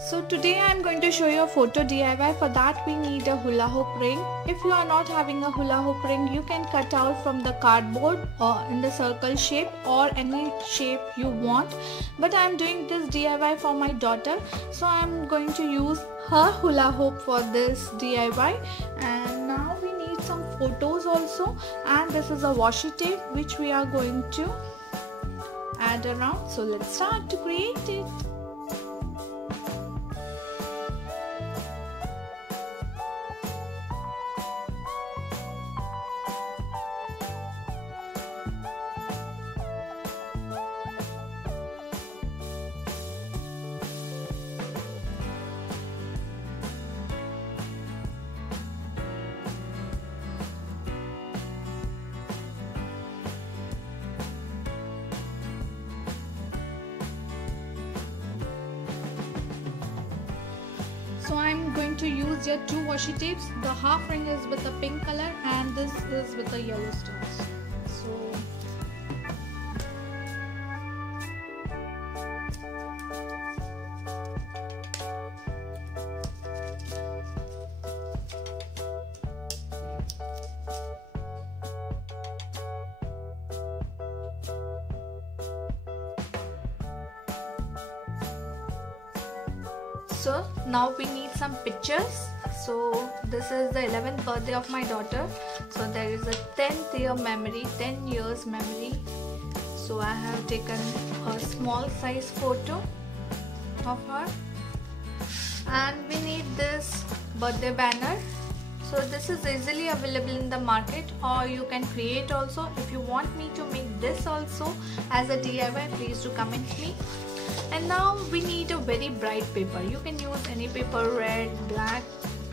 So today I am going to show you a photo DIY. For that we need a hula hoop ring. If you are not having a hula hoop ring, you can cut out from the cardboard or in the circle shape or any shape you want. But I am doing this DIY for my daughter, so I am going to use her hula hoop for this DIY. And now we need some photos also, and this is a washi tape which we are going to add around. So let's start to create it. So I'm going to use here two washi tapes. The half ring is with the pink color and this is with the yellow stars. So now we need some pictures. So this is the 11th birthday of my daughter. So there is a 10th year memory, 10 years memory. So I have taken a small size photo of her. And we need this birthday banner. So this is easily available in the market, or you can create also. If you want me to make this also as a DIY, please do comment me. And now we need a very bright paper. You can use any paper, red, black.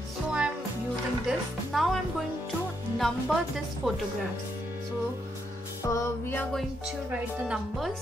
So I am using this. Now I am going to number this photographs. So we are going to write the numbers.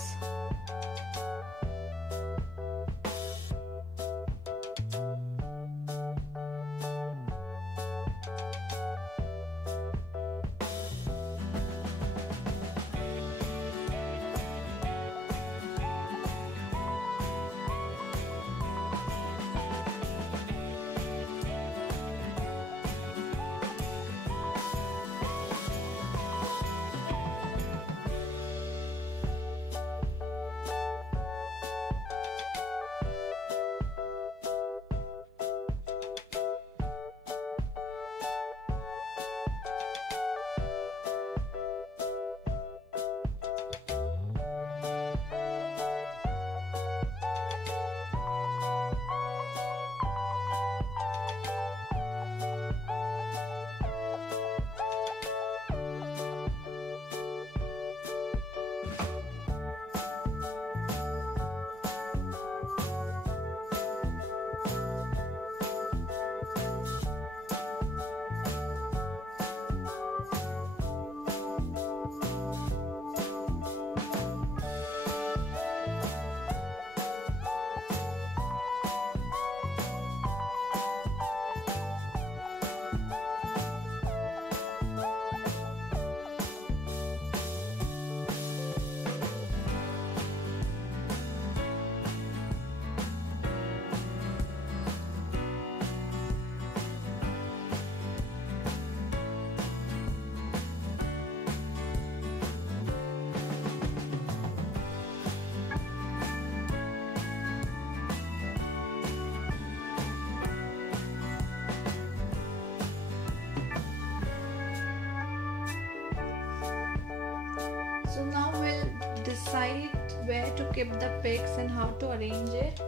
So now we'll decide where to keep the pics and how to arrange it.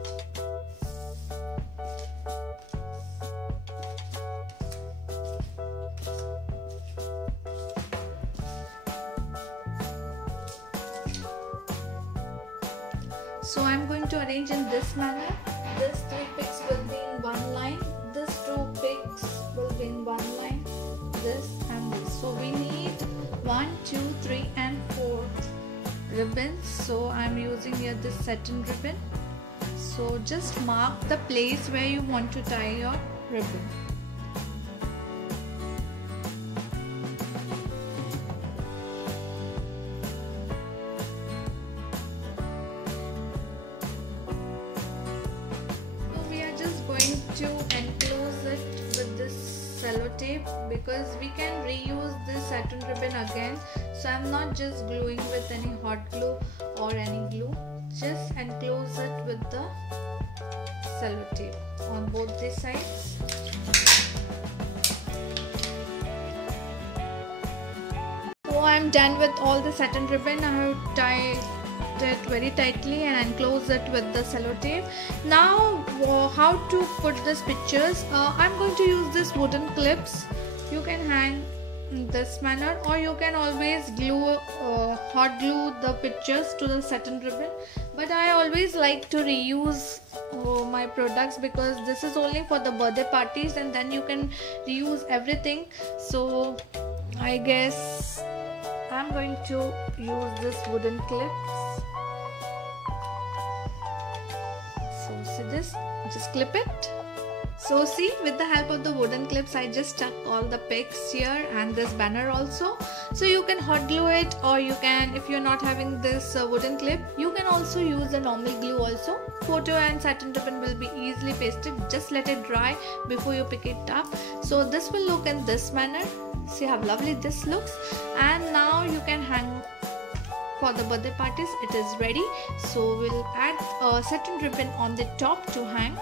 So I'm going to arrange in this manner. These 3 pics will be in one line. These 2 pics will be in one line. This and this. So we need 1, 2, 3 and 4 ribbons. So I'm using here this satin ribbon. So just mark the place where you want to tie your ribbon. sellotape because we can reuse this satin ribbon again. So I'm not just gluing with any hot glue or any glue, just enclose it with the sellotape on both the sides. So I'm done with all the satin ribbon. I have tied it very tightly and enclose it with the sellotape. Now how to put these pictures. I'm going to use this wooden clips. You can hang in this manner, or you can always glue hot glue the pictures to the satin ribbon, but I always like to reuse my products because this is only for the birthday parties and then you can reuse everything. So I guess I'm going to use this wooden clips. So see this, just clip it. So see, with the help of the wooden clips, I just stuck all the pics here and this banner also. So you can hot glue it, or you can, if you're not having this wooden clip, you can also use the normal glue also. Photo and satin ribbon will be easily pasted. Just let it dry before you pick it up. So this will look in this manner. See how lovely this looks. And now you can hang for the birthday parties. It is ready. So we'll add a satin ribbon on the top to hang.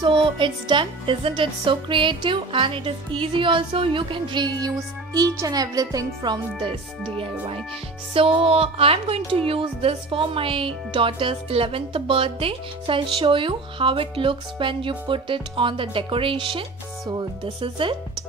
So it's done. Isn't it so creative? And it is easy also. You can reuse each and everything from this DIY. So I'm going to use this for my daughter's 11th birthday. So I'll show you how it looks when you put it on the decoration. So this is it.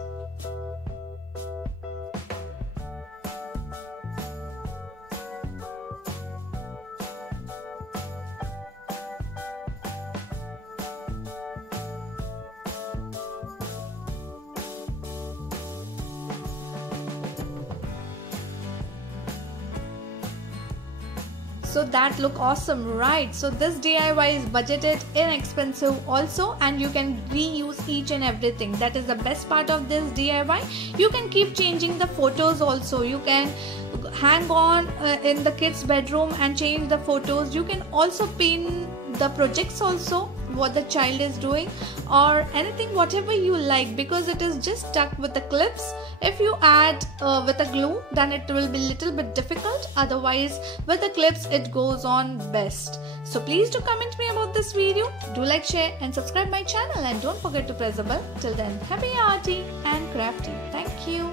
So that look awesome, right? So this DIY is budgeted, inexpensive also, and you can reuse each and everything. That is the best part of this DIY. You can keep changing the photos also. You can hang on in the kids' bedroom and change the photos. You can also pin the projects also, what the child is doing, or anything whatever you like, because it is just stuck with the clips. If you add with a glue, then it will be little bit difficult. Otherwise with the clips it goes on best. So please do comment me about this video. Do like, share and subscribe my channel, and don't forget to press the bell. Till then, happy arty and crafty. Thank you.